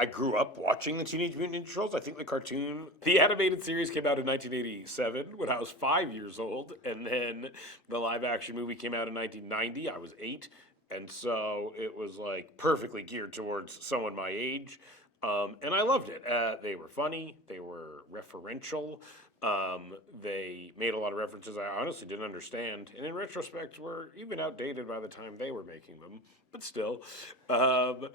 I grew up watching the Teenage Mutant Ninja Turtles. I think the animated series came out in 1987 when I was 5 years old, and then the live action movie came out in 1990. I was 8, and so it was like perfectly geared towards someone my age, and I loved it. They were funny, they were referential, they made a lot of references I honestly didn't understand, and in retrospect were even outdated by the time they were making them, but still. Um,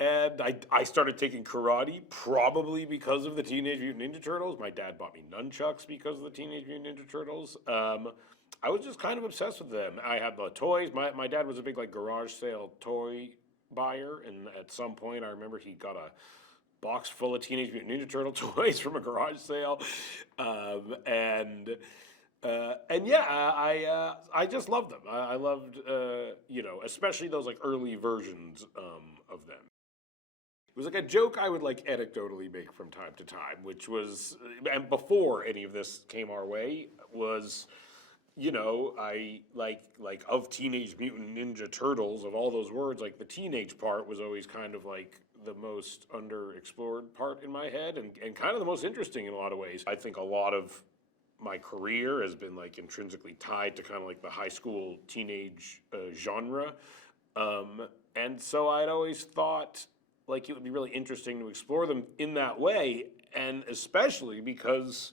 and I started taking karate probably because of the Teenage Mutant Ninja Turtles. My dad bought me nunchucks because of the Teenage Mutant Ninja Turtles. I was just kind of obsessed with them. I had the toys. My dad was a big like garage sale toy buyer, and at some point I remember he got a box full of Teenage Mutant Ninja Turtle toys from a garage sale, um, and and yeah, I just loved them. I loved especially those like early versions of them. It was like a joke I would like anecdotally make from time to time, which was, and before any of this came our way, was, I like of Teenage Mutant Ninja Turtles, of all those words, like the teenage part was always kind of like the most underexplored part in my head, and kind of the most interesting in a lot of ways. I think a lot of my career has been like intrinsically tied to kind of like the high school teenage genre. And so I'd always thought like it would be really interesting to explore them in that way, and especially because,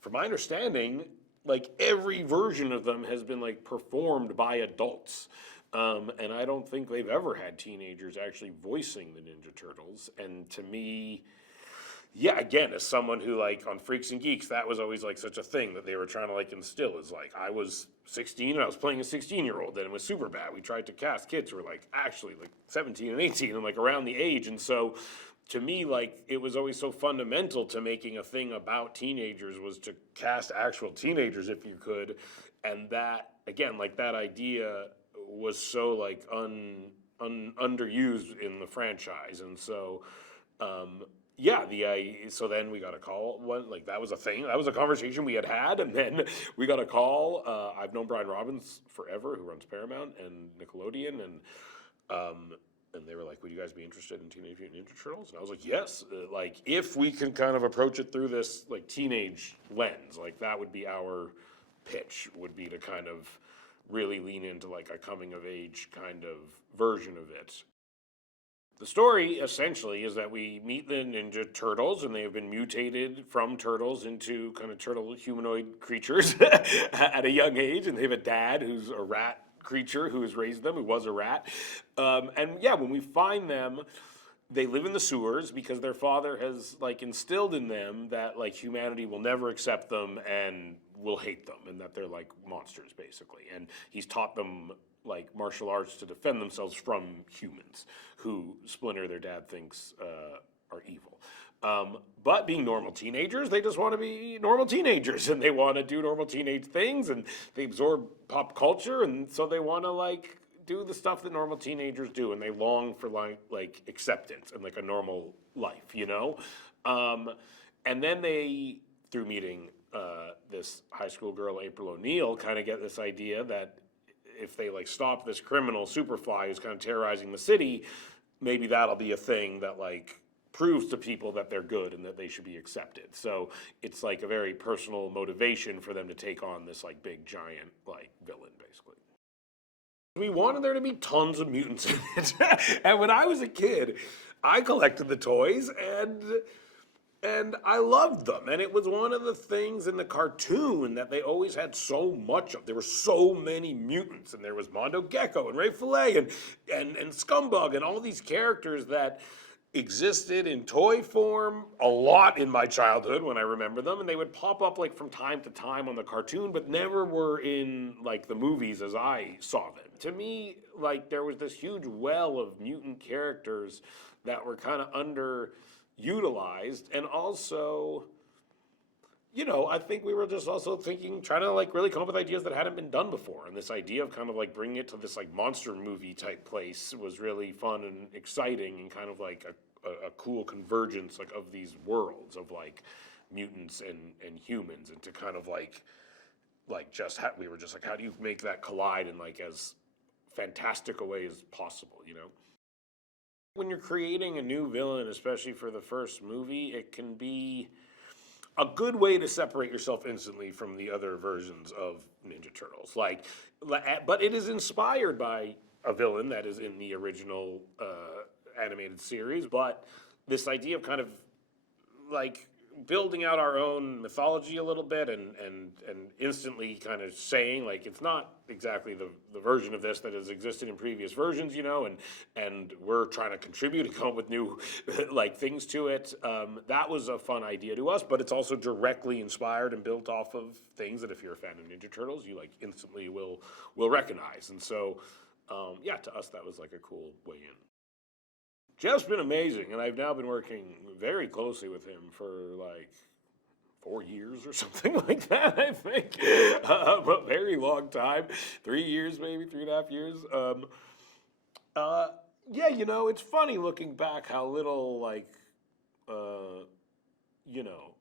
from my understanding, like every version of them has been like performed by adults. And I don't think they've ever had teenagers actually voicing the Ninja Turtles. And to me, yeah, again, as someone who like on Freaks and Geeks, that was always like such a thing that they were trying to like instill is like I was 16 and I was playing a 16-year-old and it was super bad. We tried to cast kids who were like actually like 17 and 18 and like around the age. And so to me, like it was always so fundamental to making a thing about teenagers was to cast actual teenagers if you could. And that again, like that idea was so like underused in the franchise. And so yeah, so then we got a call. One like that was a thing. That was a conversation we had, and then we got a call. I've known Brian Robbins forever, who runs Paramount and Nickelodeon, and they were like, "Would you guys be interested in Teenage Mutant Ninja Turtles?" And I was like, "Yes." Like, if we can kind of approach it through this like teenage lens, like that would be our pitch. Would be to kind of really lean into like a coming of age kind of version of it. The story essentially is that we meet the Ninja Turtles, and they have been mutated from turtles into kind of turtle humanoid creatures at a young age, and they have a dad who's a rat creature who has raised them, who was a rat. And yeah, when we find them, they live in the sewers because their father has like instilled in them that like humanity will never accept them and will hate them, and that they're like monsters basically. And he's taught them like martial arts to defend themselves from humans who Splinter, their dad, thinks are evil. But being normal teenagers, they just want to be normal teenagers, and they want to do normal teenage things, and they absorb pop culture, and so they want to like do the stuff that normal teenagers do, and they long for like acceptance and like a normal life, you know. And then they, through meeting this high school girl, April O'Neil, kind of get this idea that if they like stop this criminal Superfly who's kind of terrorizing the city, maybe that'll be a thing that like proves to people that they're good and that they should be accepted. So it's like a very personal motivation for them to take on this like big giant like villain basically. We wanted there to be tons of mutants in it. And when I was a kid, I collected the toys, and I loved them. And it was one of the things in the cartoon that they always had so much of. There were so many mutants, and there was Mondo Gecko and Ray Fillet and Scumbug and all these characters that existed in toy form a lot in my childhood when I remember them, and they would pop up like from time to time on the cartoon, but never were in like the movies as I saw them. To me, like there was this huge well of mutant characters that were kind of underutilized, and also, I think we were just also thinking, trying to like really come up with ideas that hadn't been done before. And this idea of kind of like bringing it to this like monster movie type place was really fun and exciting, and kind of like a cool convergence like of these worlds of like mutants and humans, and to kind of like we were just like, how do you make that collide in like as fantastic a way as possible, when you're creating a new villain, especially for the first movie, it can be a good way to separate yourself instantly from the other versions of Ninja Turtles. But it is inspired by a villain that is in the original animated series. But this idea of kind of like building out our own mythology a little bit and instantly kind of saying like it's not exactly the version of this that has existed in previous versions, and we're trying to contribute and come up with new like things to it. That was a fun idea to us, but it's also directly inspired and built off of things that if you're a fan of Ninja Turtles, you like instantly will recognize. And so yeah, to us that was like a cool way in. Jeff's been amazing, and I've now been working very closely with him for like 4 years or something like that, I think. A very long time. 3 years, maybe, 3.5 years. Yeah, it's funny looking back how little, like,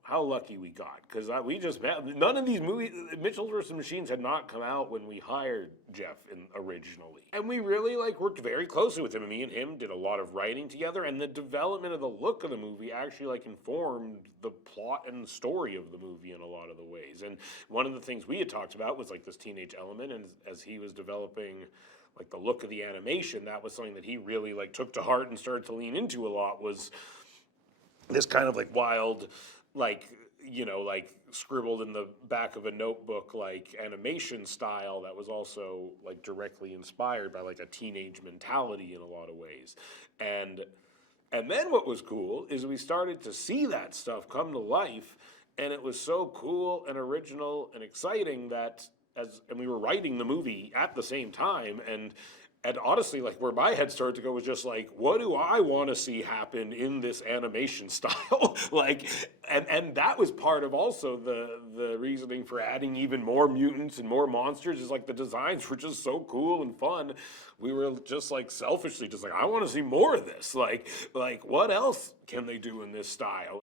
how lucky we got. Because we just met, none of these movies, Mitchell vs. Machines had not come out when we hired Jeff originally. And we really, like, worked very closely with him. And me and him did a lot of writing together. And the development of the look of the movie actually, like, informed the plot and story of the movie in a lot of the ways. And one of the things we had talked about was, like, this teenage element. And as he was developing, like, the look of the animation, that was something that he really, like, took to heart and started to lean into a lot, was this kind of like wild, like, like scribbled in the back of a notebook, like animation style that was also like directly inspired by like a teenage mentality in a lot of ways. And then what was cool is we started to see that stuff come to life, and it was so cool and original and exciting that and we were writing the movie at the same time, and honestly, like where my head started to go was just like, what do I want to see happen in this animation style? And that was part of also the reasoning for adding even more mutants and more monsters, is like the designs were just so cool and fun. We were just like selfishly just like, I want to see more of this. Like what else can they do in this style?